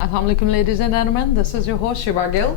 Assalamualaikum ladies and gentlemen, this is your host Shiva Gill.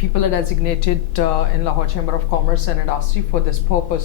people are designated in Lahore Chamber of Commerce and Industry for this purpose.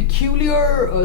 peculiar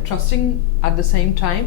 interesting at the same time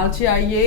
LTIA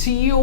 CEO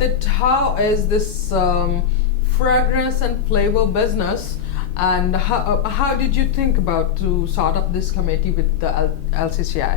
that how is this fragrance and flavor business and how did you think about to start up this committee with the LCCI?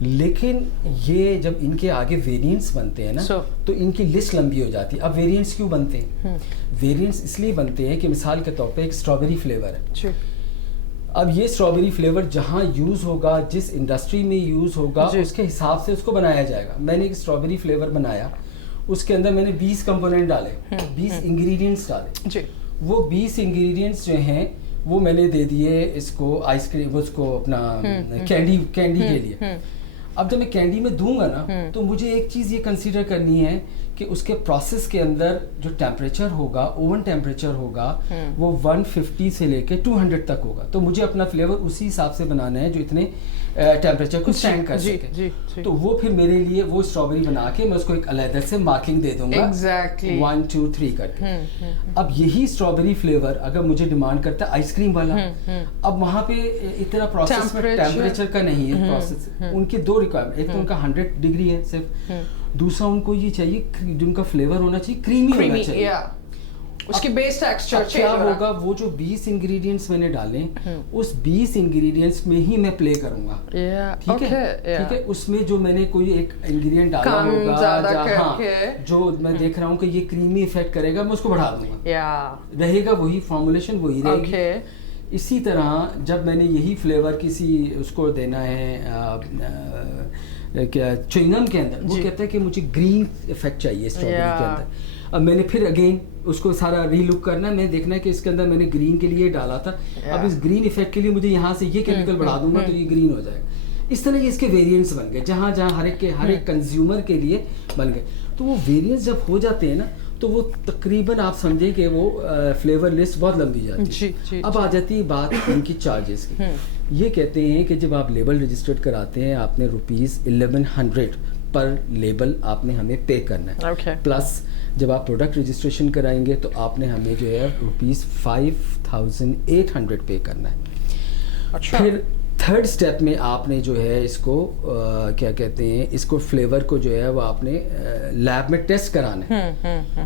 لیکن یہ جب ان کے آگے variants بنتے ہیں نا تو ان کی لسٹ لمبی ہو جاتی ہے. اب ویریئنٹس کیوں بنتے ہیں؟ ویریئنٹس اس لیے بنتے ہیں کہ مثال کے طور پہ ایک اسٹرابیری فلیور ہے. اب یہ اسٹرابیری فلیور جہاں یوز ہوگا, جس انڈسٹری میں یوز ہوگا, اس کے حساب سے اس کو بنایا جائے گا. میں نے ایک اسٹرابیری فلیور بنایا, اس کے اندر میں نے 20 کمپوننٹ ڈالے, 20 انگریڈینٹس ڈالے. وہ 20 انگریڈینٹس جو ہیں وہ میں نے دے دیے اس کو آئس کریم, اس کو اپنا کینڈی کے لیے. اب جب میں کینڈی میں دوں گا نا تو مجھے ایک چیز یہ کنسیڈر کرنی ہے کہ اس کے پروسیس کے اندر جو ٹیمپریچر ہوگا, اوون ٹیمپریچر ہوگا, وہ 150 سے لے کے 200 تک ہوگا. تو مجھے اپنا فلیور اسی حساب سے بنانا ہے جو اتنے ٹیمپریچر کو اسٹینڈ کر سکے. تو وہ پھر میرے لیے وہ اسٹرابیری بنا کے میں اس کو ایک علیحدہ سے مارکنگ دے دوں گا 1 2 3 کر کے. اب یہی اسٹرابیری فلیور اگر مجھے ڈیمانڈ کرتا ہے آئس کریم والا, اب وہاں پہ اتنا پروسیس میں ٹیمپریچر کا نہیں ہے پروسیس. ان کے دو ریکوائرمنٹ, ایک تو ان کا 100 ڈگری ہے صرف, دوسرا ان کو یہ چاہیے جو ان کا فلیور ہونا چاہیے کریمی ہونا چاہیے. اس کی بیس ٹیکسچر کیا ہوگا, وہ جو 20 انگریڈینٹس میں نے ڈالے اس 20 انگریڈینٹس میں ہی میں پلے کروں گا. ٹھیک ہے, اس میں جو میں نے کوئی ایک انگریڈینٹ ڈالا ہوگا جو میں دیکھ رہا ہوں کہ یہ کریمی افیکٹ کرے گا, میں اس کو بڑھا دوں گا. رہے گا وہی فارمولیشن, وہی رہے گی. اسی طرح جب میں نے یہی فلیور کسی اس کو دینا ہے کیا چوئنگم کے اندر, وہ کہتا ہے کہ مجھے گرین افیکٹ چاہیے اسٹرابیری کے اندر. اب میں نے پھر اگین اس کو سارا ری لک کرنا ہے, میں دیکھنا ہے کہ اس کے اندر میں نے گرین کے لیے ڈالا تھا, اب اس گرین افیکٹ کے لیے مجھے یہاں سے یہ کیمیکل بڑھا دوں گا تو یہ گرین ہو جائے گا. اس طرح یہ اس کے ویریئنٹس بن گئے جہاں ہر ایک کنزیومر کے لیے بن گئے. تو وہ ویریئنٹس جب ہو جاتے ہیں نا تو وہ تقریباً آپ سمجھیں کہ وہ فلیور لسٹ بہت لمبی جاتی ہے. اب آ جاتی ہے بات ان کی چارجز کی. یہ کہتے ہیں کہ جب آپ لیبل رجسٹرڈ کراتے ہیں آپ نے ₹1100 پر لیبل آپ نے ہمیں پے کرنا ہے. پلس جب آپ پروڈکٹ رجسٹریشن کرائیں گے تو آپ نے ہمیں جو ہے ₹5800 پے کرنا ہے. پھر تھرڈ سٹیپ میں آپ نے جو ہے اس کو کیا کہتے ہیں, اس کو فلیور کو جو ہے وہ آپ نے لیب میں ٹیسٹ کرانا ہے.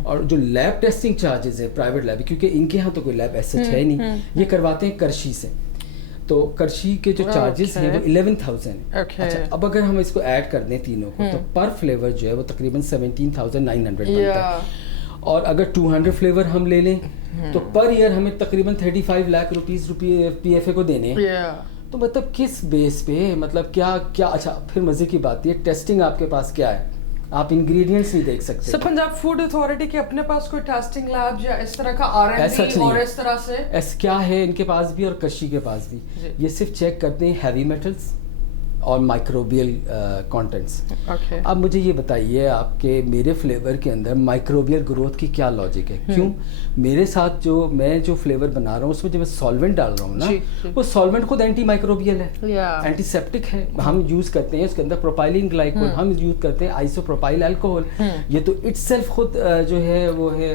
اور جو لیب ٹیسٹنگ چارجز ہے پرائیویٹ لیب, کیونکہ ان کے ہاں تو کوئی لیب ایسا ہے نہیں, یہ کرواتے ہیں کرشی سے. تو کرشی کے جو چارجز ہیں وہ 11,000 ہیں. اچھا, اب اگر ہم اس کو ایڈ کر دیں تینوں کو تو پر فلیور جو ہے وہ تقریباً 17,900 بنتا ہے. اور اگر 200 فلیور ہم لے لیں تو پر ایئر ہمیں تقریباً 35 lakh rupees P F A کو دینے ہیں. تو مطلب کس بیس پہ, مطلب کیا. اچھا پھر مزے کی بات یہ ٹیسٹنگ آپ کے پاس کیا ہے, آپ انگریڈینٹس نہیں دیکھ سکتے. سر پنجاب فوڈ اتھارٹی کے اپنے پاس کوئی ٹیسٹنگ لیب یا اس طرح کا R&D اور اس طرح سے ایسا کیا ہے ان کے پاس بھی اور کرشی کے پاس بھی. یہ صرف چیک کرتے ہیں ہیوی میٹلز اور مائکروبیل کانٹینٹس. اب مجھے یہ بتائیے آپ کہ میرے فلیور کے اندر مائکروبیل گروتھ کی کیا لاجک ہے. کیوں میرے ساتھ میں جو فلیور بنا رہا ہوں اس میں جو میں سالوینٹ ڈال رہا ہوں نا, وہ سالوینٹ خود اینٹی مائکروبیل ہے, اینٹی سیپٹک ہے. ہم یوز کرتے ہیں اس کے اندر پروپائلین گلائکول, ہم یوز کرتے ہیں آئسو پروپائل الکوہول. یہ تو اٹ سیلف خود جو ہے وہ ہے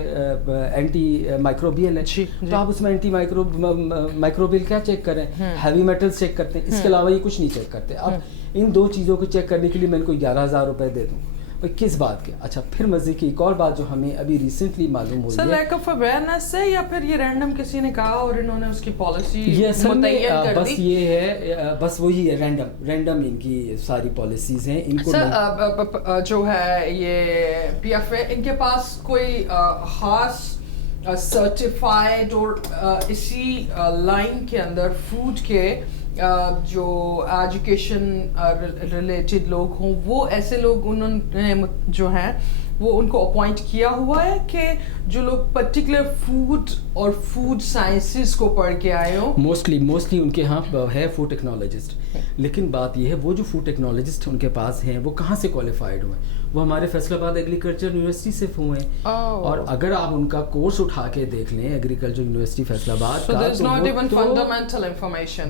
اینٹی مائکروبیل ہے. تو آپ اس میں اینٹی مائکروبیل کیا چیک کریں, ہیوی میٹلز چیک کرتے ہیں, اس کے علاوہ یہ کچھ نہیں چیک کرتے. اب ان دو چیزوں کو چیک کرنے کے لیے میں ان کو 11,000 روپے دے دوں, کس بات کے. اچھا پھر مزے کی ایک اور بات جو ہمیں ابھی ریسنٹلی معلوم ہوئی ہے, لیک آف اویئرنیس ہے یا پھر یہ رینڈم کسی نے کہا اور انہوں نے اس کی پالیسی متعین کر دی. بس یہ ہے, بس وہی ہے, رینڈم ان کی ساری پالیسیز ہیں. ان کو جو ہے یہ پی ایف اے, ان کے پاس کوئی خاص سرٹیفائڈ اور اسی لائن کے اندر فوڈ کے جو ایجوکیشن ریلیٹڈ لوگ ہوں, وہ ایسے لوگ انہوں نے جو ہیں وہ ان کو اپوائنٹ کیا ہوا ہے کہ جو لوگ پرٹیکولر فوڈ اور فوڈ سائنسز کو پڑھ کے آئے ہوں. موسٹلی ان کے ہاں ہے فوڈ ٹیکنالوجسٹ. لیکن بات یہ ہے وہ جو فوڈ ٹیکنالوجسٹ ان کے پاس ہیں وہ کہاں سے کوالیفائڈ ہوئے ہیں, وہ ہمارے فیصل آباد ایگریکلچر یونیورسٹی سے ہوئے ہیں. اور اگر آپ ان کا کورس اٹھا کے دیکھ لیں ایگریکلچر یونیورسٹی فیصل آباد کا,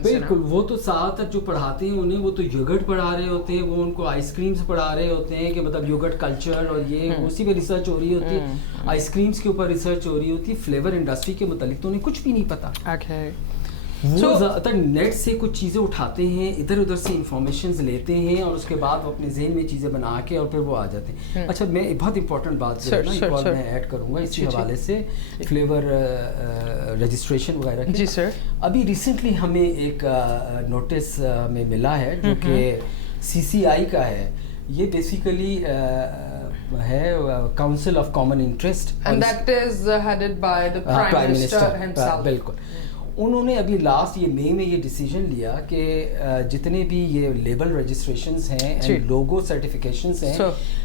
بالکل وہ تو ساتھ تک جو پڑھاتے ہیں انہیں وہ تو یوگرٹ پڑھا رہے ہوتے ہیں, وہ ان کو آئس کریمز پڑھا رہے ہوتے ہیں کہ مطلب یوگرٹ کلچر اور یہ اسی پہ ریسرچ ہو رہی ہوتی ہے, آئس کریمز کے اوپر ریسرچ ہو رہی ہوتی ہے. فلیور انڈسٹری کے متعلق تو انہیں کچھ بھی نہیں پتا. وہ زیادہ تر نیٹ سے کچھ چیزیں اٹھاتے ہیں, ادھر ادھر سے انفارمیشنز لیتے ہیں اور اس کے بعد وہ اپنے ذہن میں چیزیں بنا کے اور پھر وہ آ جاتے ہیں. اچھا میں بہت امپورٹنٹ بات جو ہے نا ایک اور میں ایڈ کروں گا اسی حوالے سے فلیور رجسٹریشن وغیرہ کی. ابھی ریسنٹلی ہمیں ایک نوٹس ہمیں ملا ہے جو کہ CCI کا ہے, یہ بیسیکلی ہے council of common interest, and that is headed by the Prime Minister himself. بالکل. انہوں نے ابھی لاسٹ یہ مئی میں یہ ڈیسیجن لیا کہ جتنے بھی یہ لیبل رجسٹریشنز ہیں اینڈ لوگو سرٹیفکیشنز ہیں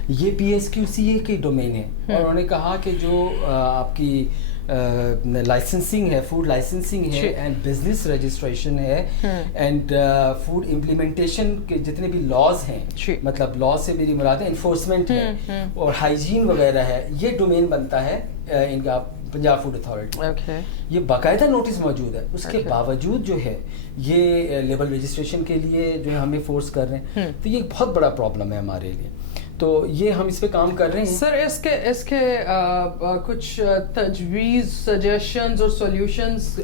یہ PSQCA کی ڈومین ہے, اور انہوں نے کہا کہ جو آپ کی لائسنسنگ ہے, فوڈ لائسنسنگ ہے اینڈ بزنس رجسٹریشن ہے اینڈ فوڈ امپلیمنٹیشن کے جتنے بھی لاز ہیں, مطلب لاز سے میری مراد ہے انفورسمنٹ ہے اور ہائیجین وغیرہ ہے, یہ ڈومین بنتا ہے ان کا پنجاب فوڈ اتھارٹی. یہ باقاعدہ نوٹس موجود ہے, اس کے باوجود جو ہے یہ لیبل رجسٹریشن کے لیے جو ہے ہمیں فورس کر رہے ہیں, تو یہ ایک بہت بڑا پرابلم ہے ہمارے لیے. تو یہ ہم اس پہ کام کر رہے ہیں. سر اس کے کچھ تجویز, سجیشنز اور سولوشنز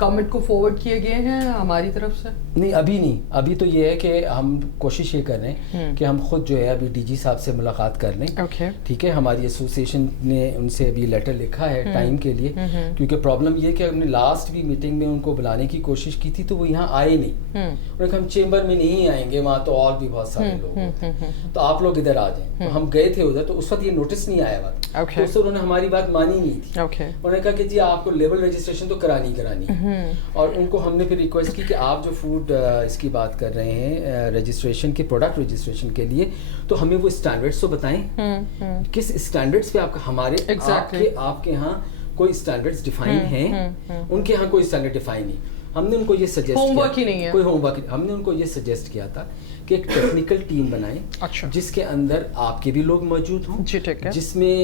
گورنمنٹ کو فارورڈ کیے گئے ہیں ہماری طرف سے؟ نہیں, ابھی نہیں. ابھی تو یہ ہے کہ ہم کوشش یہ کر رہے ہیں کہ ہم خود جو ہے ابھی DG صاحب سے ملاقات کر لیں. ٹھیک ہے, ہماری ایسوسیشن نے ان سے ابھی لیٹر لکھا ہے ٹائم کے لیے, کیونکہ پرابلم یہ کہ ہم نے لاسٹ بھی میٹنگ میں ان کو بلانے کی کوشش کی تھی تو وہ یہاں آئے نہیں. انہوں نے کہا ہم چیمبر میں نہیں آئیں گے, وہاں تو اور بھی بہت سارے لوگ ہوتے ہیں, تو آپ لوگ ادھر آ جائیں. تو ہم گئے تھے ادھر, تو اس وقت یہ نوٹس نہیں آیا ہوا, تو اس سے انہوں نے ہماری بات مانی نہیں تھی. انہوں نے کہا کہ جی آپ کو لیبل رجسٹریشن تو کرانی ہے, اور ان کو ہم نے پھر ریکویسٹ کی کہ آپ جو فوڈ اس کی بات کر رہے ہیں رجسٹریشن کے, پروڈکٹ رجسٹریشن کے لیے, تو ہمیں وہ اسٹینڈرڈس تو بتائیں, کس اسٹینڈرڈس پہ آپ ہمارے آپ کے ہاں کوئی اسٹینڈرڈس ڈیفائن ہیں, ان کے ہاں کوئی اسٹینڈرڈ ڈیفائن نہیں. ہم نے ان کو یہ سجیسٹ کیا, کوئی ہوم ورک, ہم نے ان کو یہ سجیسٹ کیا تھا کہ ایک ٹیکنیکل ٹیم بنائیں جس کے اندر آپ کے بھی لوگ موجود ہوں, جس میں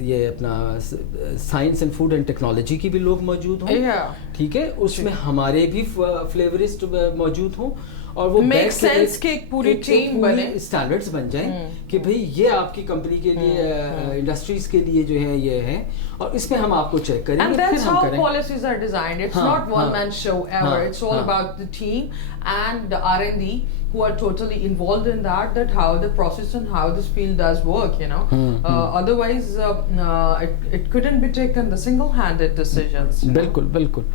یہ اپنا science and food and technology کی بھی لوگ موجود ہوں, ٹھیک ہے, اس میں ہمارے بھی فلیورسٹ موجود ہوں, اور وہ میک سینس کے پوری ٹیم بنے, اسٹینڈرڈز بن جائیں کہ بھئی یہ آپ کی کمپنی کے لیے, انڈسٹریز کے لیے جو ہے یہ ہے, اور اس میں ہم آپ کو چیک کریں گے, پھر ہم کریں. Policies are designed. It's not one man show ever. It's all about the team and the R&D who are totally involved in that how the process and how this field does work, you know. Otherwise it couldn't be taken the single-handed decisions. بالکل بالکل.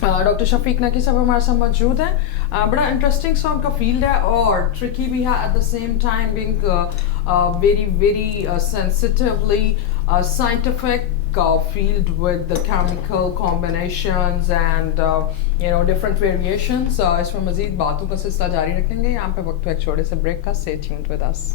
Doctor شفیق نقی صاحب ہمارے ساتھ موجود ہیں. بڑا interesting سا ان کا فیلڈ ہے اور ٹرکی بھی ہے, at the same time being very very sensitively scientific field with the chemical combinations and you know different variations. اس میں مزید باتوں کا سلسلہ جاری رکھیں گے. یہاں پہ وقت ایک چھوٹے سے بریک کا. Stay tuned with us.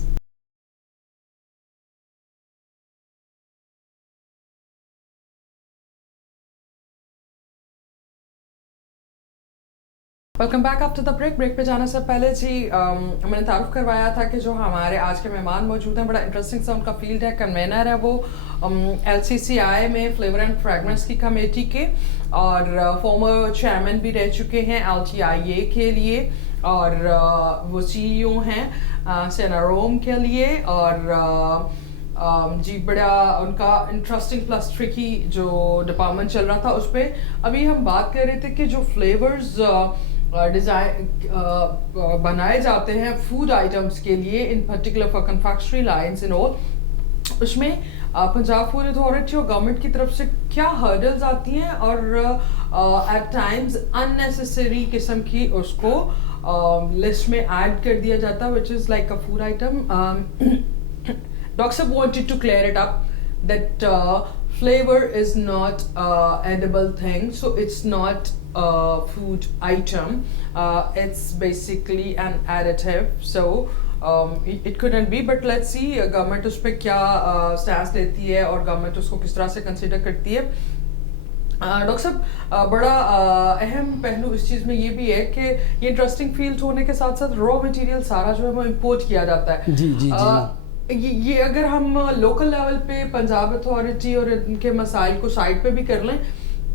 Welcome back after the break. Break پہ جانے سے پہلے جی میں نے تعارف کروایا تھا کہ جو ہمارے آج کے مہمان موجود ہیں, بڑا انٹرسٹنگ سا ان کا فیلڈ ہے. کنوینر ہے وہ LCCI میں فلیور اینڈ فریگرنس کی کمیٹی کے, اور فارمر چیئرمین بھی رہ چکے ہیں LTIA کے لیے, اور وہ CEO ہیں سیناروم کے لیے, اور جی بڑا ان کا انٹرسٹنگ پلس ٹرکی جو ڈپارٹمنٹ چل رہا تھا اس پہ. ابھی ہم بات کر رہے تھے کہ جو فلیورز ڈیزائن بنائے جاتے ہیں فوڈ آئٹمس کے لیے, in particular for confectionery lines and all, اس میں پنجاب فوڈ اتھارٹی اور گورنمنٹ کی طرف سے کیا ہرڈلز آتی ہیں, اور ایٹ ٹائمز اننیسیسری قسم کی اس کو لسٹ میں ایڈ کر دیا جاتا ہے which is like a food item. Doctor Sahab wanted to clear it up that flavor is not edible thing, so it's not a food item. It's basically an additive, so it couldn't be. But let's see government اس پہ کیا stance لیتی ہے اور government اس کو کس طرح سے consider کرتی ہے. ڈاکٹر صاحب بڑا اہم پہلو اس چیز میں یہ بھی ہے کہ یہ انٹرسٹنگ فیلڈ ہونے کے ساتھ ساتھ را مٹیریل سارا جو ہے وہ امپورٹ کیا جاتا ہے. جی جی جی. یہ اگر ہم لوکل لیول پہ پنجاب اتھارٹی اور ان کے مسائل کو سائڈ پہ بھی کر لیں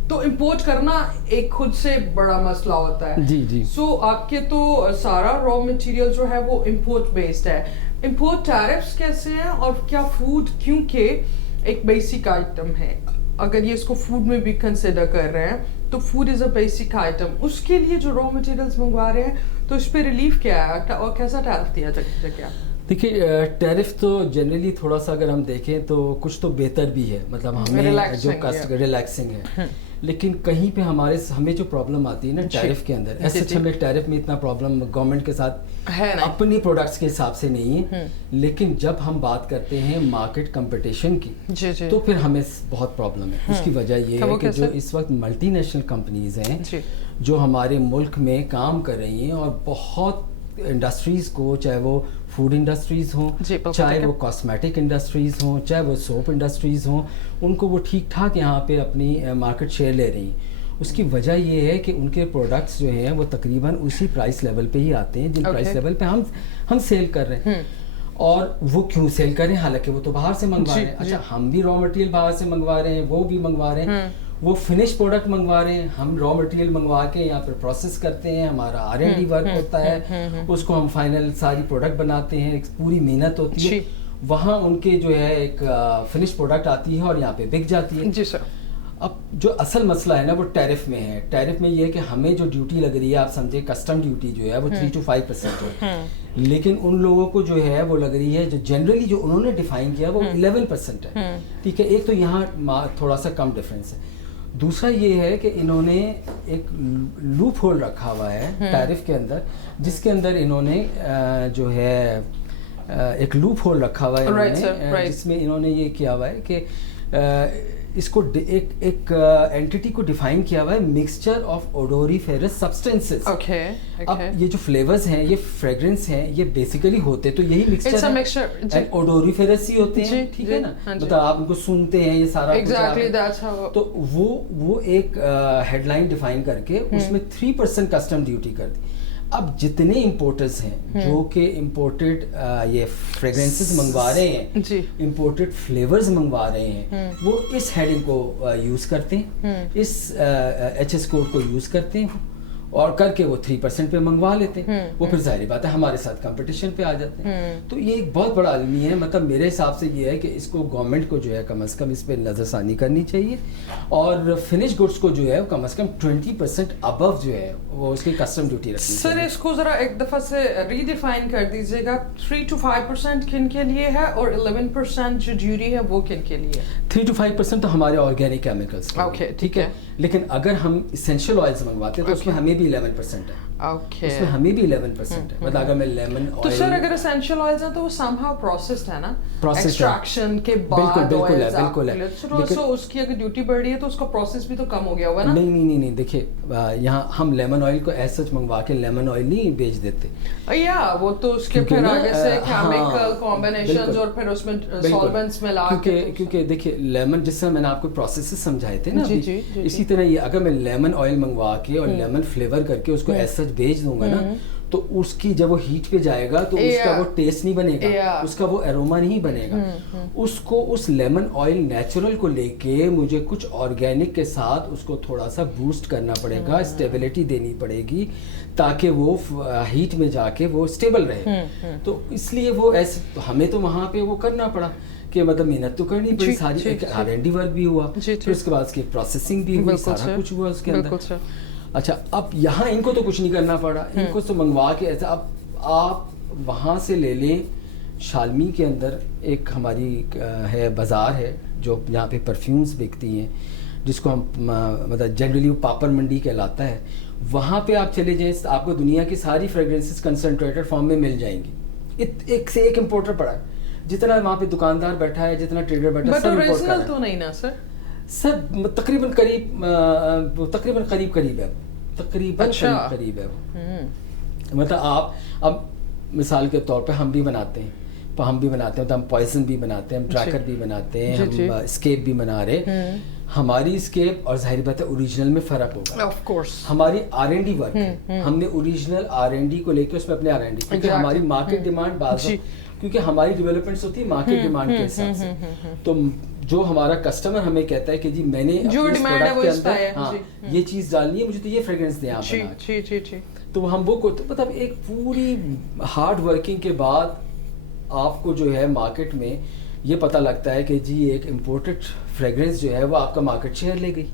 تو امپورٹ کرنا ایک خود سے بڑا مسئلہ ہوتا ہے. جی جی. سو آپ کے تو سارا را مٹیریل جو ہے وہ امپورٹ بیسڈ ہے. امپورٹ ٹیرفس کیسے ہیں, اور کیا فوڈ کیونکہ ایک بیسک آئٹم ہے, اگر یہ اس کو فوڈ میں بھی کنسیڈر کر رہے ہیں تو food is a basic item, اس کے لیے جو را مٹیریلس منگوا رہے ہیں تو اس پہ ریلیف کیا ہے اور کیسا ٹیرف دیا جائے؟ دیکھیے ٹیرف تو جنرلی تھوڑا سا اگر ہم دیکھیں تو کچھ تو بہتر بھی ہے, مطلب ہمیں جو ریلیکسنگ ہے, لیکن کہیں پہ ہمیں جو پرابلم آتی ہے نا ٹیرف کے اندر، ایسے ہمیں ٹیرف میں اتنا پرابلم گورنمنٹ کے ساتھ اپنی پروڈکٹس کے حساب سے نہیں ہے، لیکن جب ہم بات کرتے ہیں مارکیٹ کمپٹیشن کی تو پھر ہمیں بہت پرابلم ہے. اس کی وجہ یہ ہے کہ جو اس وقت ملٹی نیشنل کمپنیز ہیں جو ہمارے ملک میں کام کر رہی ہیں، اور بہت انڈسٹریز کو، چاہے وہ فوڈ انڈسٹریز ہوں، چاہے وہ کاسمیٹک انڈسٹریز ہوں، چاہے وہ سوپ انڈسٹریز ہوں، ان کو وہ ٹھیک ٹھاک یہاں پہ اپنی مارکیٹ شیئر لے رہی ہیں. اس کی وجہ یہ ہے کہ ان کے پروڈکٹس جو ہیں وہ تقریباً اسی پرائس لیول پہ ہی آتے ہیں جن پرائس لیول پہ ہم سیل کر رہے ہیں. اور وہ کیوں سیل کر رہے ہیں؟ حالانکہ وہ تو باہر سے منگوا رہے ہیں. اچھا، ہم بھی را مٹیریل باہر سے منگوا رہے ہیں، وہ بھی منگوا رہے ہیں، وہ فنش پروڈکٹ منگوا رہے ہیں، ہم را مٹیریل منگوا کے یہاں پہ پروسیس کرتے ہیں، ہمارا R&D ورک ہوتا ہے، اس کو ہم فائنل ساری پروڈکٹ بناتے ہیں، ایک پوری محنت ہوتی ہے. وہاں ان کے جو ہے ایک فنش پروڈکٹ آتی ہے اور یہاں پہ بک جاتی ہے. جی سر. اب جو اصل مسئلہ ہے نا وہ ٹیرف میں ہے. ٹیرف میں یہ ہے کہ ہمیں جو ڈیوٹی لگ رہی ہے، آپ سمجھے کسٹم ڈیوٹی جو ہے وہ 3 to 5% ہے، لیکن ان لوگوں کو جو ہے وہ لگ رہی ہے، جو جنرلی جو انہوں نے ڈیفائن کیا وہ 11% ہے. ٹھیک ہے، ایک تو یہاں تھوڑا سا کم ڈفرینس ہے. دوسرا یہ ہے کہ انہوں نے ایک لوپ ہول رکھا ہوا ہے ٹیرف کے اندر، جس کے اندر انہوں نے جو ہے ایک لوپ ہول رکھا ہوا ہے انہوں نے، جس میں انہوں نے یہ کیا ہوا ہے کہ اس کو ایک اینٹیٹی کو ڈیفائن کیا ہوا ہے، مکسچر آف اوڈوریفیرس سبسٹینسز. اب یہ جو فلیورز ہیں، یہ فریگرنس ہیں، یہ بیسیکلی ہوتے تو یہی مکسچر اوڈوریفیرس ہی ہوتے ہیں. ٹھیک ہے نا، مطلب آپ ان کو سنتے ہیں، یہ سارا تو وہ ایک ہیڈ لائن ڈیفائن کر کے اس میں 3% کسٹم ڈیوٹی کر دی. اب جتنے امپورٹرز ہیں جو کہ امپورٹڈ یہ فریگرنسز منگوا رہے ہیں، امپورٹڈ فلیورز منگوا رہے ہیں، وہ اس ہیڈنگ کو یوز کرتے ہیں، اس HS کوڈ کو یوز کرتے ہیں اور کر کے وہ 3% پہ منگوا لیتے ہیں. وہ پھر ظاہری بات ہے ہمارے ساتھ کمپٹیشن پہ آ جاتے ہیں. تو یہ ایک بہت بڑا المیہ ہے. مطلب میرے حساب سے یہ ہے کہ اس کو گورنمنٹ کو جو ہے کم از کم اس پہ نظر ثانی کرنی چاہیے، اور فنش گڈس کو جو ہے کم از کم 20% ابو جو ہے وہ اس کی کسٹم ڈیوٹی رکھنی چاہیے. سر اس کو ذرا ایک دفعہ سے ری ڈیفائن کر دیجیے گا. 3 to 5% کن کے لیے ہے اور 11% جو ڈیوٹی ہے وہ کن کے لیے؟ 3 to 5% تو ہمارے آرگینک کیمیکلس. ٹھیک ہے، لیکن اگر ہم اسینشیل آئلز منگواتے ہیں تو اس میں ہمیں بھی 11% ہے. اس میں ہمیں بھی 11% ہے. مطلب اگر میں لیمن آئل، تو سر اگر اسینشیل آئلز ہیں تو وہ سم ہاؤ پروسیسڈ ہے نا، ایکسٹریکشن کے بعد بالکل ہے. سو اس کی اگر ڈیوٹی بڑھ رہی ہے تو اس کا پروسیس بھی تو کم ہو گیا ہوگا نا. نہیں دیکھیے یہاں ہم لیمن آئل کو ایز سچ منگوا کے لیمن آئل نہیں بیچ دیتے. یا وہ تو اس کے پھر آگے سے کیمیکل کمبینیشنز اور پھر اس میں سولونٹس ملا کے، کیونکہ دیکھیے لیمن جس طرح میں نے آپ کو پروسیسز سمجھائے تھے نا، اسی طرح یہ اگر میں لیمن آئل منگوا کے اور لیمن فلیور کر کے اس کو ایز سچ بیچ دوں گا نا، تو اس کی جب وہ ہیٹ پہ جائے گا تو اس کا وہ ٹیسٹ نہیں بنے گا، اس کا وہ اروما نہیں بنے گا. اس کو اس لیمن آئل نیچرل کو لے کے مجھے کچھ آرگینک کے ساتھ اس کو تھوڑا سا بوسٹ کرنا پڑے گا، اسٹیبلٹی دینی پڑے گی تاکہ وہ ہیٹ میں جا کے وہ اسٹیبل رہے. تو اس لیے وہ ایسے ہمیں تو وہاں پہ وہ کرنا پڑا کہ مطلب محنت تو کرنی پڑی، ساری R&D ورک بھی ہوا، پھر اس کے بعد اس کی پروسیسنگ بھی ہوئی، سارا کچھ ہوا اس کے اندر. اچھا، اب یہاں ان کو تو کچھ نہیں کرنا پڑا، ان کو تو منگوا کے ایسا. اب آپ وہاں سے لے لیں، شالمی کے اندر ایک ہماری ہے بازار ہے جو جہاں پہ پرفیومز بکتی ہیں، جس کو ہم مطلب جنرلی وہ پاپر منڈی کہلاتا ہے. وہاں پہ آپ چلے جائیں، آپ کو دنیا کی ساری فریگرنسز کنسنٹریٹڈ فارم میں مل جائیں گی. ایک سے ایک امپورٹر پڑا ہے، جتنا وہاں پہ دکاندار بیٹھا ہے، جتنا ٹریڈر بیٹھا ہے، سب امپورٹ کر رہا ہے. تو نہیں نا سر؟ سر تقریباً قریب ہے، تقریباً قریب ہے وہ. مطلب آپ اب مثال کے طور پہ ہم بھی بناتے ہیں، تو ہم پوائزن بھی بناتے ہیں، ہم ٹریکر بھی بناتے ہیں، ہم اسکیپ بھی بنا رہے ہیں. ہماری اسکیپ اور ظاہر بات ہے اوریجنل میں فرق ہوگا. آف کورس ہماری R&D ورک ہے، ہم نے اوریجنل R&D کو لے کے اس میں اپنے R&D، کیونکہ ہماری مارکیٹ ڈیمانڈ بعض، کیونکہ ہماری ڈیولپمنٹس ہوتی ہے مارکیٹ ڈیمانڈ کے حساب سے. تو جو ہمارا کسٹمر ہمیں کہتا ہے کہ جی میں نے جو ڈیمانڈ ہے وہ اس کا ہے، ہاں یہ چیز ڈالنی ہے، مجھے تو یہ فریگرنس دیں آپ بنا. تو ہم وہ کو مطلب ایک پوری ہارڈ ورکنگ کے بعد آپ کو جو ہے مارکیٹ میں یہ پتہ لگتا ہے کہ جی ایک امپورٹڈ فریگرنس جو ہے وہ آپ کا مارکیٹ شیئر لے گئی.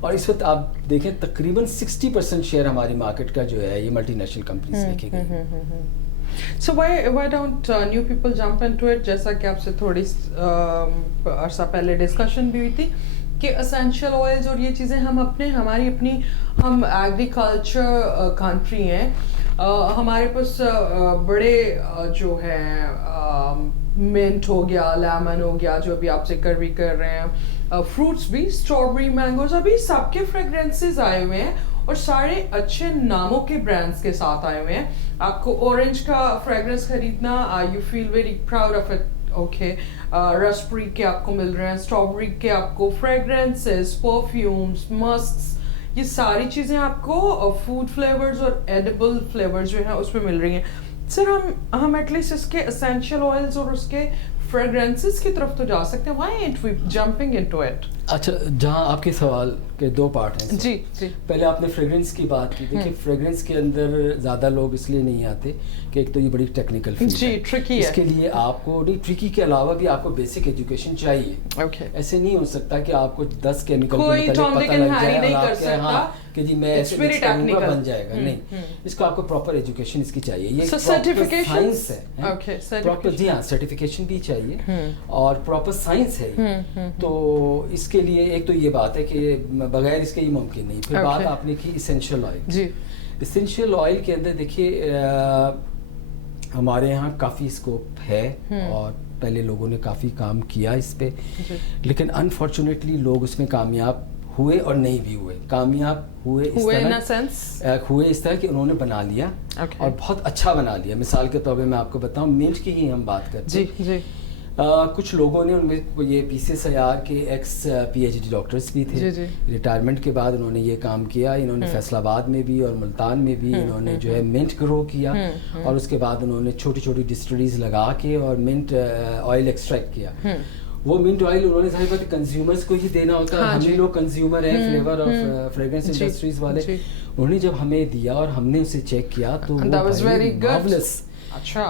اور اس وقت آپ دیکھیں تقریباً 60% شیئر ہماری مارکیٹ کا جو ہے یہ ملٹی نیشنل کمپنیز لے کے گئی. So why don't new people jump into it؟ جیسا کہ آپ سے تھوڑی عرصہ پہلے ڈسکشن بھی ہوئی تھی کہ اسینشیل آئلز اور یہ چیزیں ہم ہماری اپنی ہم ایگریکلچر کنٹری ہیں, ہمارے پاس بڑے جو ہے منٹ ہو گیا, لیمن ہو گیا, جو ابھی آپ ذکر بھی کر رہے ہیں, فروٹس بھی, اسٹرابری, مینگوز, ابھی سب کے فریگرنسز آئے ہوئے ہیں اور سارے اچھے ناموں کے برانڈس کے ساتھ آئے ہوئے ہیں. آپ کو اورنج کا فریگرنس خریدنا, you feel very proud of it, okay. Raspberry کے آپ کو مل رہے ہیں, اسٹرابری کے آپ کو فریگرنسز, پرفیومس, مسکس, یہ ساری چیزیں آپ کو فوڈ فلیورز اور ایڈیبل فلیورز جو ہیں اس میں مل رہی ہیں. سر ہم ایٹ لیسٹ اس کے اسینشیل آئلز اور اس کے فریگرنسز کی طرف تو جا سکتے ہیں. وائی اینٹ وی جمپنگ انٹو اٹ؟ اچھا, جہاں آپ کے سوال کے دو پارٹ ہیں. جی جی, پہلے آپ نے فریگرنس کی بات کی. دیکھیے فریگرنس کے اندر زیادہ لوگ اس لیے نہیں آتے کہ ایک تو یہ بڑی ٹیکنیکل فیلڈ ہے, جی ٹرکی ہے, اس کے لیے آپ کو نہیں, ٹرکی کے علاوہ بھی آپ کو بیسک ایجوکیشن چاہیے. ایسے نہیں ہو سکتا کہ آپ کو 10 کیمیکل کے متعلق پتہ لگ جائے اور آپ کہیں ہاں کہ جی میں ایسے کروں گا بن جائے گا. نہیں, اس کو آپ کو پراپر ایجوکیشن اس کی چاہیے. یہ سائنس ہے پراپر, جی ہاں سرٹیفکیشن بھی چاہیے اور پراپر سائنس ہے. تو اس کے لیے ایک تو یہ بات ہے کہ بغیر اس کے یہ ممکن نہیں. پھر بات آپ نے کی اسینشیل آئل. جی, اسینشیل آئل کے اندر دیکھیے ہمارے یہاں کافی اسکوپ ہے اور پہلے لوگوں نے کافی کام کیا اس پہ, لیکن انفارچونیٹلی لوگ اس میں کامیاب ہوئے اور نہیں بھی ہوئے. کامیاب ہوئے اس طرح کہ انہوں نے بنا لیا اور بہت اچھا بنا لیا. مثال کے طور پہ میں آپ کو بتاؤں, منٹ کی ہی ہم بات کرتے ہیں. کچھ لوگوں نے ان میں یہ پی سی سیار کے ex P H D doctors بھی تھے, ریٹائرمنٹ کے بعد انہوں نے یہ کام کیا. انہوں نے فیصل آباد میں بھی اور ملتان میں بھی انہوں نے جو ہے منٹ گرو کیا اور اس کے بعد انہوں نے چھوٹی چھوٹی ڈسٹریز لگا کے اور منٹ آئل ایکسٹریکٹ کیا. وہ منٹ آئل انہوں نے ظاہر بات ہے کنزیومرز کو ہی دینا ہوتا ہے, ہم ہی لوگ کنزیومر ہیں فلیور اور فریگرنس انڈسٹریز والے. انہوں نے جب ہمیں دیا اور ہم نے اسے چیک کیا تو مارولس.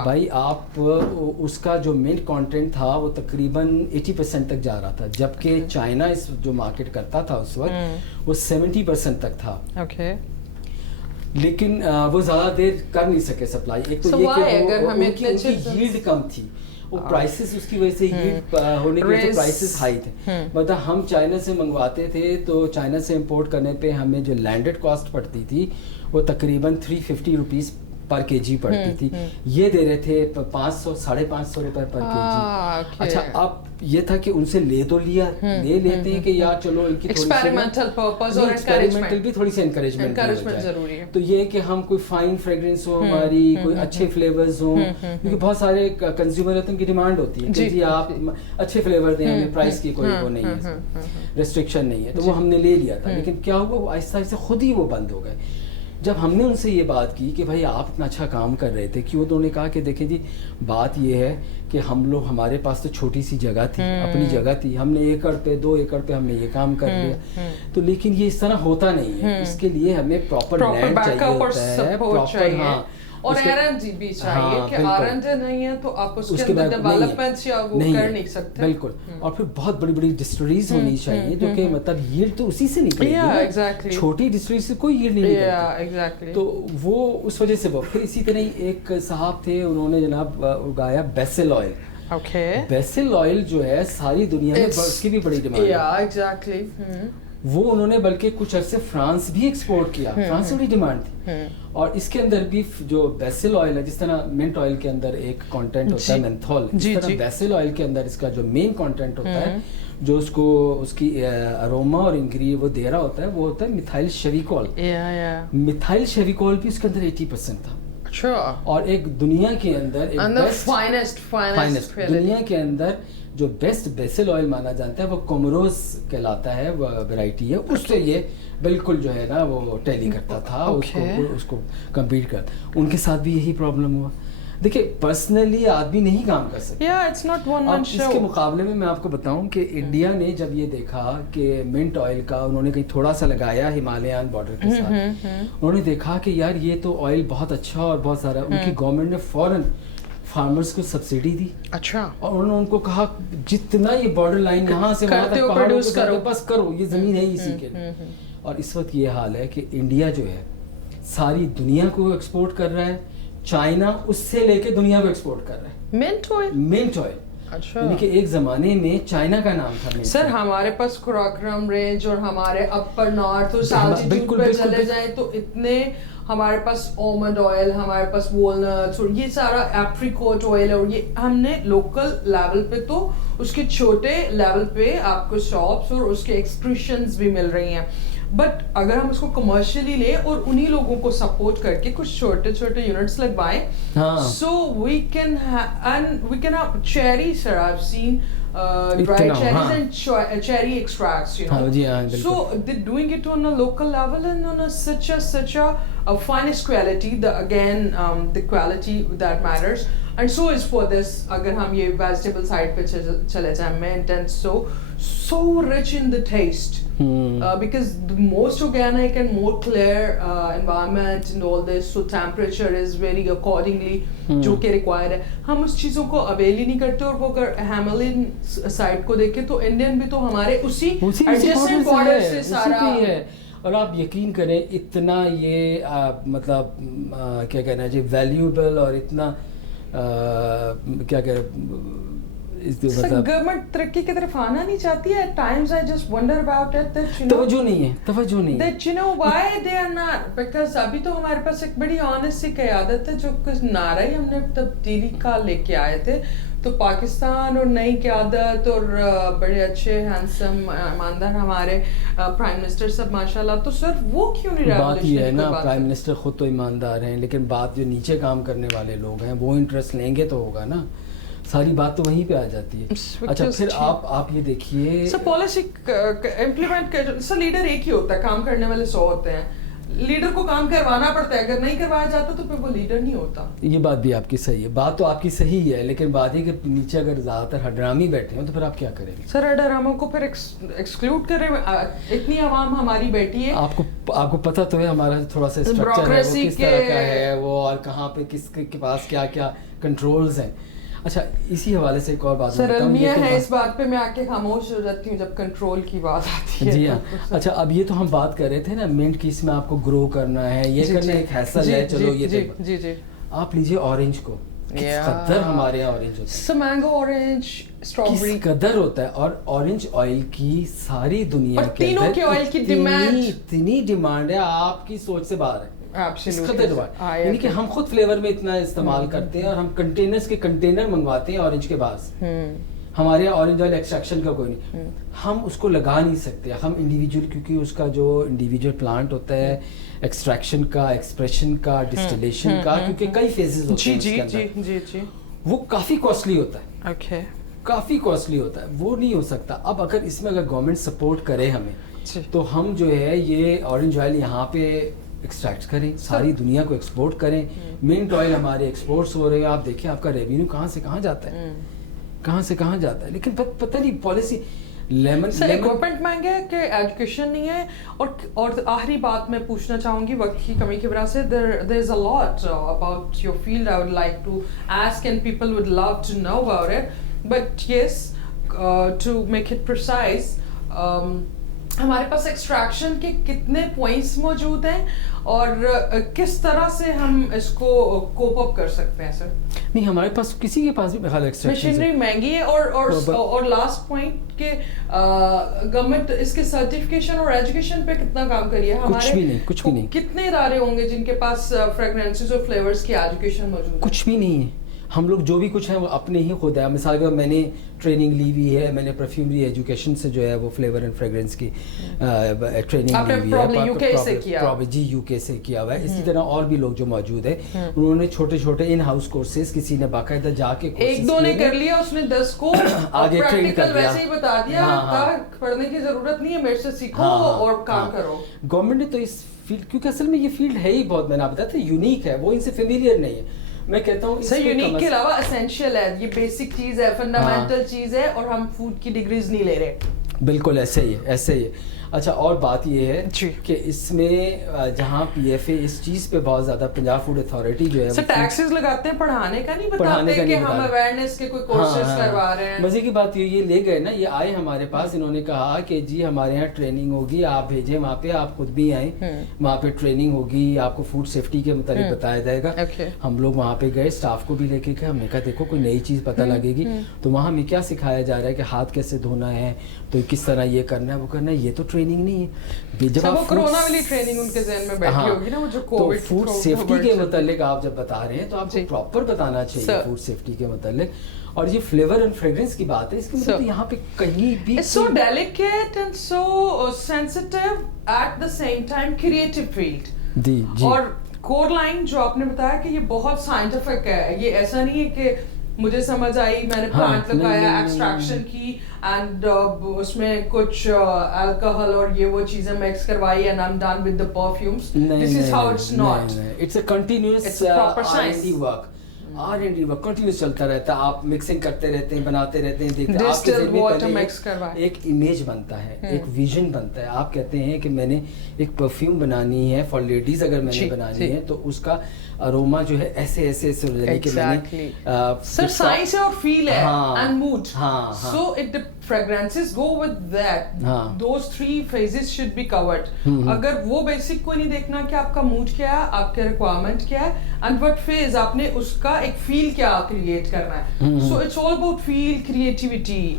بھائی آپ اس کا جو منٹ کانٹینٹ تھا وہ تقریباً 80% تک جا رہا تھا, جبکہ چائنا اس جو مارکیٹ کرتا تھا اس وقت وہ 70% تک تھا. لیکن وہ زیادہ دیر کر نہیں سکے سپلائی. ایک تو یہ کہ ان کی ییلڈ کم تھی, وہ پرائسز اس کی وجہ سے ییلڈ ہونے کی وجہ سے پرائسز ہائی تھے. مطلب ہم چائنا سے منگواتے تھے تو چائنا سے امپورٹ کرنے پہ ہمیں جو لینڈڈ کاسٹ پڑتی تھی وہ تقریباً 350 روپیز پر کے جی پڑتی تھی. یہ دے رہے تھے 500-550 روپے پر کے جی. اچھا اب یہ تھا کہ ان سے لے تو لیا, لے لیتے ہیں کہ یار چلو ان کی ایکسپیریمنٹل پرپز اور انکریجمنٹ بھی تھوڑی سی انکریجمنٹ ضروری ہے. تو یہ کہ ہم کوئی فائن فریگرنس ہو ہماری, کوئی اچھے فلیورز ہوں, کیونکہ بہت سارے کنزیومر ہوتے ہیں ان کی ڈیمانڈ ہوتی ہے کہ جی آپ اچھے فلیور دیں ہمیں, پرائس کی کوئی وہ نہیں ہے, ریسٹرکشن نہیں ہے. تو وہ ہم نے لے لیا تھا, لیکن کیا ہوا وہ آہستہ آہستہ خود ہی وہ بند ہو گئے. جب ہم نے ان سے یہ بات کی کہ بھائی آپ اتنا اچھا کام کر رہے تھے کیوں, تو انہوں نے کہا کہ دیکھیں جی بات یہ ہے کہ ہم لوگ, ہمارے پاس تو چھوٹی سی جگہ تھی, اپنی جگہ تھی, ہم نے 1 ایکڑ پہ 2 ایکڑ پہ ہم نے یہ کام کر لیا. تو لیکن یہ اس طرح ہوتا نہیں ہے, اس کے لیے ہمیں پراپر لینڈ چاہیے ہوتا ہے, پراپر ہاں اور R&D بھی چاہیے کہ R&D نہیں ہے تو آپ اس کے اندر ڈیولپمنٹ یا وہ کر نہیں سکتے. بالکل. اور پھر بہت بڑی بڑی ڈسٹریز ہونی چاہیے جو کہ مطلب ییلڈ تو اسی سے نکلے گی, چھوٹی ڈسٹریز سے کوئی ییلڈ نہیں نکلتی. تو وہ اس وجہ سے. پھر اسی طرح ایک صاحب تھے, انہوں نے جناب اگایا بیسل آئل. بیسل آئل جو ہے ساری دنیا میں اس کی بھی بڑی ڈیمانڈ ہے. وہ انہوں نے بلکہ کچھ عرصے فرانس بھی ایکسپورٹ کیا, فرانس میں بڑی ڈیمانڈ تھی. اور اس کے اندر بھی جو بیسل آئل ہے, جس طرح منٹ آئل کے اندر ایک کانٹینٹ ہوتا ہے مینتھول, اس طرح بیسل آئل کے اندر اس کا جو مین کانٹینٹ ہوتا ہے جو اس کو اس کی اروما اور انگریڈینٹ وہ دے رہا ہوتا ہے, وہ ہوتا ہے میتھائل شیویکول. میتھائل شیویکول بھی اس کے اندر 80% تھا. اور ایک دنیا کے اندر دنیا کے اندر جو بیسٹ بیسل آئل مانا جاتا ہے وہ کومروز کہلاتا ہے, وہ ویرائٹی ہے, اس سے یہ بالکل جو ہے نا وہ ٹیلی کرتا تھا, اس کو کمپیٹ کرتا. ان کے ساتھ بھی یہی پرابلم ہوا. دیکھیں پرسنلی آدمی نہیں کام کر سکتا. اس کے مقابلے میں میں آپ کو بتاؤں کہ انڈیا نے جب یہ دیکھا کہ منٹ آئل کا انہوں نے کہیں تھوڑا سا لگایا ہمالیان بارڈر کے ساتھ, انہوں نے دیکھا کہ یار یہ تو آئل بہت اچھا اور بہت سارا, ان کی گورنمنٹ نے فوراً فارمرز کو سبسڈی دی. اچھا. اور انہوں نے ان کو کہا جتنا یہ بارڈر لائن یہاں سے وہاں تک پہاڑوں کے پاس کرو, یہ زمین ہے اسی کے لیے. اور اس وقت یہ حال ہے کہ انڈیا جو ہے ساری دنیا کو ایکسپورٹ کر رہا ہے, چائنا اس سے لے کے دنیا کو ایکسپورٹ کر رہا ہے منٹ آئل. اچھا یعنی کہ ایک زمانے میں چائنا کا نام تھا سر. ہمارے پاس کراکرم رینج اور ہمارے اپر نارتھ اور سالٹیٹیوڈ پہ چلے جائیں تو اتنے ہمارے پاس آلمنڈ آئل, ہمارے پاس والنٹس اور یہ سارا ایپریکوٹ آئل, اور یہ ہم نے لوکل لیول پہ تو اس کے چھوٹے لیول پہ آپ کو شاپس اور اس کے ایکسپریشنز بھی مل رہی ہیں. بٹ اگر ہم اس کو کمرشلی لیں اور انہی لوگوں کو سپورٹ کر کے کچھ چھوٹے چھوٹے یونٹس لگوائیں, so we can have cherry. Sir I have seen dried cherries and cherry extracts, you know. So they're doing it on a local level and on such a finest quality. The quality that matters, and so is for this. Agar hum ye vegetable side pe chale jaye, mint and so rich in the taste. Because the most organic and more clear environment and all this, so temperature is very accordingly جو کہ required ہے. ہم اس چیزوں کو oil ہی نہیں کرتے, اور وہ اگر ہیملین سائڈ کو دیکھیں تو انڈین بھی تو ہمارے اسی ایڈجسٹنٹ بارڈر سے سارا ہے. اور آپ یقین کریں اتنا یہ مطلب کیا کہنا ہے جی ویلیوبل اور اتنا کیا کہ گورنمنٹ ترقی کی طرف آنا نہیں چاہتی ہے. At times I just wonder about it that توجہ نہیں ہے that you know why they are not, because ابھی تو ہمارے پاس ایک بڑی honest سی قیادت ہے جو کچھ نعرہ ہی ہم نے تبدیلی کا لے کے آئے تھے. تو پاکستان اور نئی قیادت اور بڑے اچھے ہینڈسم ایماندار ہمارے پرائم منسٹر صاحب ماشاء اللہ, تو سر وہ کیوں نہیں ریولیوشن؟ بات یہ ہے نا, پرائم منسٹر خود تو ایماندار ہیں, لیکن بات جو نیچے کام کرنے والے لوگ ہیں وہ انٹرسٹ لیں گے تو ہوگا نا. ساری بات تو وہیں پہ آ جاتی ہے. اچھا پھر آپ یہ دیکھیے سر پالیسی امپلیمنٹ کر, سر لیڈر ایک ہی ہوتا ہے, کام کرنے والے 100 ہوتے ہیں. لیڈر کو کام کروانا پڑتا ہے, اگر نہیں کروایا جاتا تو پھر وہ لیڈر نہیں ہوتا. یہ بات بھی آپ کی صحیح ہے, بات تو آپ کی صحیح ہے, لیکن بات یہ کہ نیچے اگر زیادہ تر ہڈرامی بیٹھے ہوں تو پھر آپ کیا کریں گے؟ سر ہڈراموں کو پھر ایکسکلوڈ کریں. اتنی عوام ہماری بیٹی ہے. آپ کو پتہ تو ہے ہمارا تھوڑا سا اسٹرکچر ہے وہ کس طرح کا ہے وہ, اور کہاں پہ کس کے پاس کیا کیا کنٹرولز ہیں. اچھا اسی حوالے سے ایک اور بات سر المیہ ہے اس بات پہ میں آ کے خاموش ہو جاتی ہوں جب کنٹرول کی بات آتی ہے. جی ہاں. اچھا اب یہ تو ہم بات کر رہے تھے نا منٹ کی, اس میں آپ کو گرو کرنا ہے, یہ کرنا ایک حیثیت ہے. چلو یہ جی آپ لیجیے اورنج کو, کس قدر ہمارے یہاں اورنج ہوتا ہے, مینگو اورنج اسٹرابیری کس قدر ہوتا ہے. اور اورنج آئل کی ساری دنیا کے تینوں کے آئل کی ڈیمانڈ اتنی ڈیمانڈ ہے, آپ کی سوچ سے باہر ہے. یعنی کہ ہم خود فلیور میں اتنا استعمال کرتے ہیں, اور ہم کنٹینرز کے کنٹینر منگواتے ہیں اورنج کے بعد. ہمارے یہاں اورنج آئل ایکسٹریکشن کا کوئی نہیں, ہم اس کو لگا نہیں سکتے. ہم انڈیویجول, کیونکہ اس کا جو انڈیویجول پلانٹ ہوتا ہے ایکسٹریکشن کا, ایکسپریشن کا, ڈسٹیلیشن کا, کیونکہ کئی فیزز ہوتے ہیں, وہ کافی کاسٹلی ہوتا ہے. کافی کاسٹلی ہوتا ہے, وہ نہیں ہو سکتا. اب اگر اس میں اگر گورنمنٹ سپورٹ کرے ہمیں, تو ہم جو ہے یہ اورنج آئل یہاں پہ ایکسٹریکٹ کریں, ساری دنیا کو ایکسپورٹ کریں. منٹ آئل ہمارے ایکسپورٹس ہو رہے ہیں, آپ دیکھیں آپ کا ریونیو کہاں سے کہاں جاتا ہے, کہاں سے کہاں جاتا ہے. لیکن پتہ نہیں پالیسی اکوپمنٹ مہنگے ہے کہ ایجوکیشن نہیں ہے. اور آخری بات میں پوچھنا چاہوں گی وقت کی کمی کی وجہ سے, there is a lot about your field I would like to ask and people would love to know about it, but yes, to make it precise, ہمارے پاس ایکسٹریکشن کے کتنے پوائنٹس موجود ہیں اور کس طرح سے ہم اس کو کوپ اپ کر سکتے ہیں؟ سر نہیں, ہمارے پاس کسی کے پاس بھی بہرحال ایکسٹریکشن مشینری مہنگی ہے. اور لاسٹ پوائنٹ کہ گورنمنٹ اس کے سرٹیفکیشن اور ایجوکیشن پہ کتنا کام کری ہے؟ کچھ بھی نہیں. کتنے ادارے ہوں گے جن کے پاس فریگرنسز اور فلیورز کی ایجوکیشن موجود ہے؟ کچھ بھی نہیں ہے. ہم لوگ جو بھی کچھ ہیں وہ اپنے ہی خود ہے. مثال کے میں نے ٹریننگ لی ہوئی ہے, میں نے پرفیومری ایجوکیشن سے جو ہے وہ فلیور اینڈ فریگرنس کی ٹریننگ لی ہوئی ہے, جی یو کے سے کیا ہوا ہے. اسی طرح اور بھی لوگ جو موجود ہیں انہوں نے چھوٹے چھوٹے ان ہاؤس کورسز, کسی نے باقاعدہ جا کے ایک دو نے کر لیا, اس نے 10 کو آگے ٹرین کر دیا, ویسے ہی بتا دیا پڑھنے کی ضرورت نہیں ہے, میرے سے سیکھو اور کام کرو. گورنمنٹ نے تو اس فیلڈ, کیونکہ اصل میں یہ فیلڈ ہے ہی بہت, میں نے آپ بتایا تھا یونیک ہے, وہ ان سے فیملیئر نہیں ہے. میں کہتا ہوں سر یونیک کے علاوہ اسینشیل ہے, یہ بیسک چیز ہے, فنڈامنٹل چیز ہے, اور ہم فوڈ کی ڈگریز نہیں لے رہے. بالکل ایسے ہی ہے. اچھا اور بات یہ ہے جی کہ اس میں جہاں پی ایف اے اس چیز پہ بہت زیادہ پنجاب فوڈ اتھارٹی جو ہے سر ٹیکسز لگاتے ہیں, پڑھانے کا نہیں بتاتے کہ ہم اویئرنیس کے کوئی کورسز کروا رہے ہیں. مزے کی بات یہ لے گئے نا, یہ آئے ہمارے پاس, انہوں نے کہا کہ جی ہمارے یہاں ٹریننگ ہوگی, آپ بھیجیں وہاں پہ, آپ خود بھی آئیں, وہاں پہ ٹریننگ ہوگی, آپ کو فوڈ سیفٹی کے متعلق بتایا جائے گا. ہم لوگ وہاں پہ گئے, اسٹاف کو بھی لے کے گئے, ہم نے کہا دیکھو کوئی نئی چیز پتہ لگے گی. تو وہاں ہمیں کیا سکھایا جا رہا ہے کہ ہاتھ کیسے دھونا ہے, تو کس طرح یہ کرنا ہے وہ کرنا ہے, یہ تو ٹریننگ نہیں ہے. جب آپ کرونا والی ٹریننگ ان کے ذہن میں بیٹھی ہوگی نا, وہ جو کووڈ فوڈ سیفٹی کے متعلق آپ جب بتا رہے ہیں تو آپ کو پراپر بتانا چاہیے فوڈ سیفٹی کے متعلق. اور یہ فلیور اینڈ فریگرنس کی بات ہے, اس کے مطلب یہاں پہ کہیں بھی so delicate and so sensitive at the same time creative field. جی اور کور لائن جو آپ نے بتایا کہ یہ بہت سائنٹیفک ہے, یہ ایسا نہیں ہے کہ مجھے سمجھ آئی میں نے پلانٹ لگایا, ایکسٹریکشن کی اینڈ اس میں کچھ الکوہل اور یہ وہ چیزیں مکس کروائی and I'm done with the perfumes. This is how it's not, it's a continuous R&D work. R&D work continuous چلتا رہتا ہے, آپ مکسنگ کرتے رہتے ہیں, بناتے رہتے ہیں, دیکھتے ہیں آپ کے ذہن میں ایک امیج بنتا ہے, ایک ویژن بنتا ہے. آپ کہتے ہیں کہ میں نے ایک پرفیوم بنانی ہے فار لیڈیز, اگر میں نے بنانی ہے تو اس کا اروما جو ہے ایسے ایسے ایسے ہو جائے کہ میں نے سر سائنس ہے اور فیل ہے and mood. So it fragrances go with that. Those three phases should be covered. اگر وہ بیسک کو نہیں دیکھنا کہ آپ کا موڈ کیا ہے, آپ کے ریکوائرمنٹ کیا ہے, اینڈ وٹ فیز آپ نے اس کا ایک فیل کیا کریٹ کرنا ہے. So it's all about feel, creativity.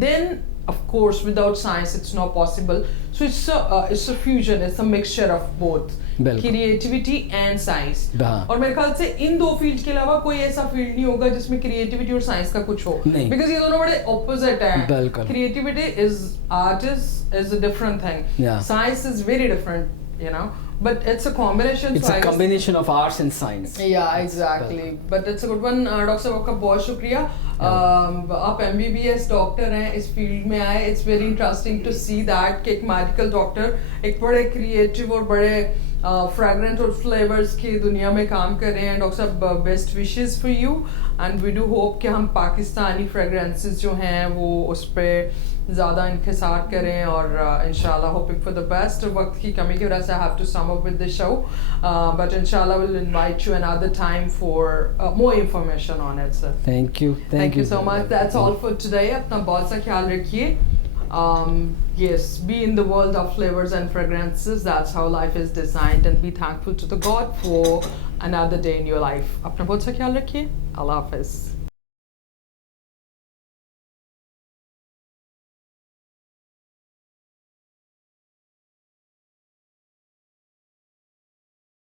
Then of course without science it's not possible. So it's a fusion, it's a mixture of both creativity and science. اور میرے خیال سے ان دو فیلڈ کے علاوہ کوئی ایسا فیلڈ نہیں ہوگا جس میں کریٹیوٹی اور سائنس کا کچھ ہو, بیکاز یہ دونوں بڑے اپوزٹ ہیں. Creativity is art is a different thing. Science is very different, you know, but it's a combination. It's a combination of arts and science. Yeah, exactly. But it's a good one. Doctor صاحب آپ کا بہت شکریہ. آپ MBBS doctor ہیں, اس field میں آئے. It's very interesting to see that کہ ایک میڈیکل ڈاکٹر ایک بڑے کریٹیو اور بڑے فریگرنٹ اور فلیورز کی دنیا میں کام کر رہے ہیں. ڈاکٹر صاحب best wishes for you, and we do hope کہ ہم پاکستانی فریگرنسز جو ہیں وہ اس پہ زیادہ انحصار کریں, اور انشاءاللہ ہوپنگ فار دا بیسٹ. وقت کی کمی کی وجہ سے I have to sum up with the show, but inshallah we'll invite you another time for more information on it, sir. Thank you so much. That's all for today. اپنا بہت سا خیال رکھیے. Yes, be in the world of flavors and fragrances. That's how life is designed, and be thankful to the God for another day in your life. اپنا بہت سا خیال رکھیے. اللہ حافظ.